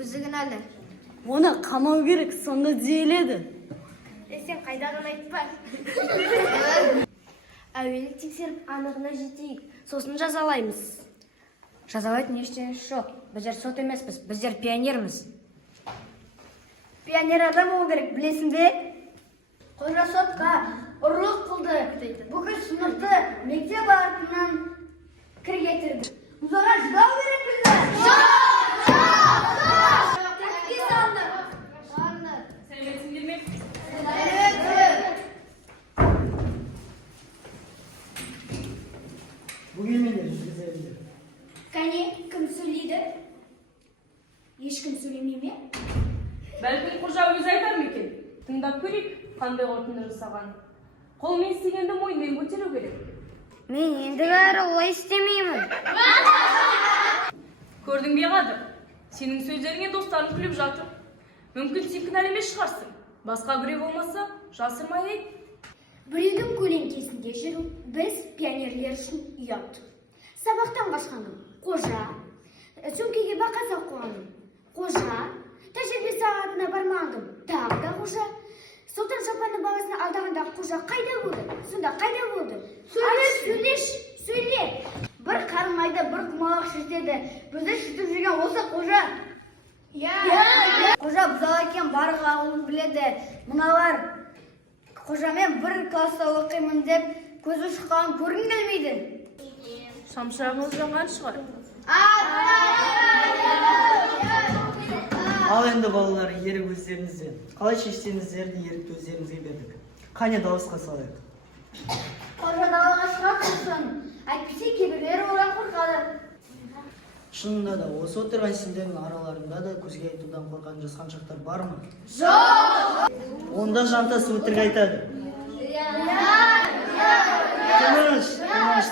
Өзі кінәлі. Оны қамау керек, сонда дейіледі. Сен қайдағын айтпа. Әуелі тексеріп анығына жетейік, сосын жазалаймыз. Жазалайтын ештеңесі жоқ. Біздер сот емеспіз, біздер пионерміз. Пионер адам болу керек, білесің бе? Қожа сотқа ұрлық қылды. Бүкіл сыныпты мектеп артынан кіргетірді. Мұзаға ждау керек бізді. Тәртіпке салды. Сәлеметсіңдер ме? Бүгінмендер жүргізеріндер. Кәне, кім сөйлейді? Ешкім сөйлемей ме? Бәлкім қожа өзі айтар ма екен? Тыңдап көрейік, қандай қорытынды жасаған. Қолмен істегенді мойнымен көтеру керек. Мен ендігі әрі олай істемеймін. Көрдің бе Қадыр? Сенің сөздеріңе достарың күліп жатыр. Мүмкін сен кінәлі емес шығарсың. Басқа біреу болмаса, жасырмай айт. Біреудің көлеңкесінде жүру біз пионерлер үшін ұят. Сабақтан қашқаным қожа, сөмкеге бақа салып қойғаным қожа, тәжірибе сағатына бармағаным тағы да қожа. Сұлтан шапанның баласына алдағанда қожа қайда болды? Сонда қайда болды? Сөйле. Бір қармайды, бір құмалақ шертеді. Бізді шүтіп жүрген осы қожа. Қожа бұзала екен барлық ауыл біледі. Мыналар қожамен бір класста оқимын деп көзі шыққан көргің келмейді. Шамшырағыңыз жанған шығар. Ал енді балалар, ерік өздеріңізден. Қалай шешсеңіздерді ерікті өздеріңізге бердік. Қане дауысқа салайық. Қожа далаға шығар тұрсын. Әйтпесе кейбіреулер одан қорқады. Шынында да, осы отырған сендердің араларында да көзге айтудан қорқан жасқаншақтар бар ма? Жоқ! Онда жантасы өтірік айтады.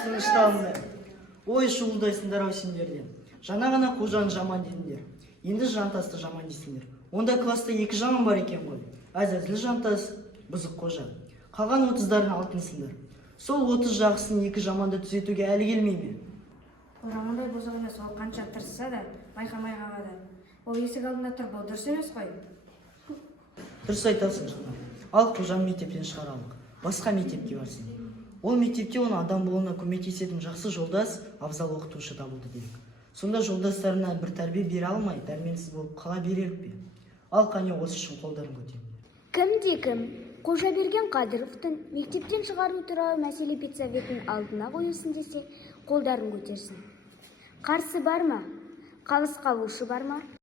Тынышталыңдар. Ой, шуылдайсыңдар ау сендерден. Жаңа ғана қожаны жаман дедіңдер. Енді жантасты жаман дейсіңдер. Онда класста екі жаман бар екен ғой. Әзәзіл жантас, бұзық қожа. Қалған 30-дарын алтынсыңдар. Сол 30 жақсысын екі жаманды түзетуге әлі келмей ме? Қожамындай бұзық емес, ол қанша тырысса да, байқамай қалады. Ол есік алдында тұр, бұл дұрыс емес қой. Дұрыс айтасың жаңа. Ал қожаны мектептен шығаралық. Басқа мектепке барсын. Ол мектепте оны адам болуына көмектесетін жақсы жолдас, абзал оқытушы табылды делік. Сонда жолдастарына бір тәрбие бере алмай, дәрменсіз болып қала берер бе? Ал қане осы үшін қолдарын көтер. Кім-кім Қожаберген Қадыровтың мектептен шығару туралы мәселе педсоветтің алдына қойылсын десе, қолдарын көтерсін. Қарсы бар ма? Қалыс қалушы бар ма?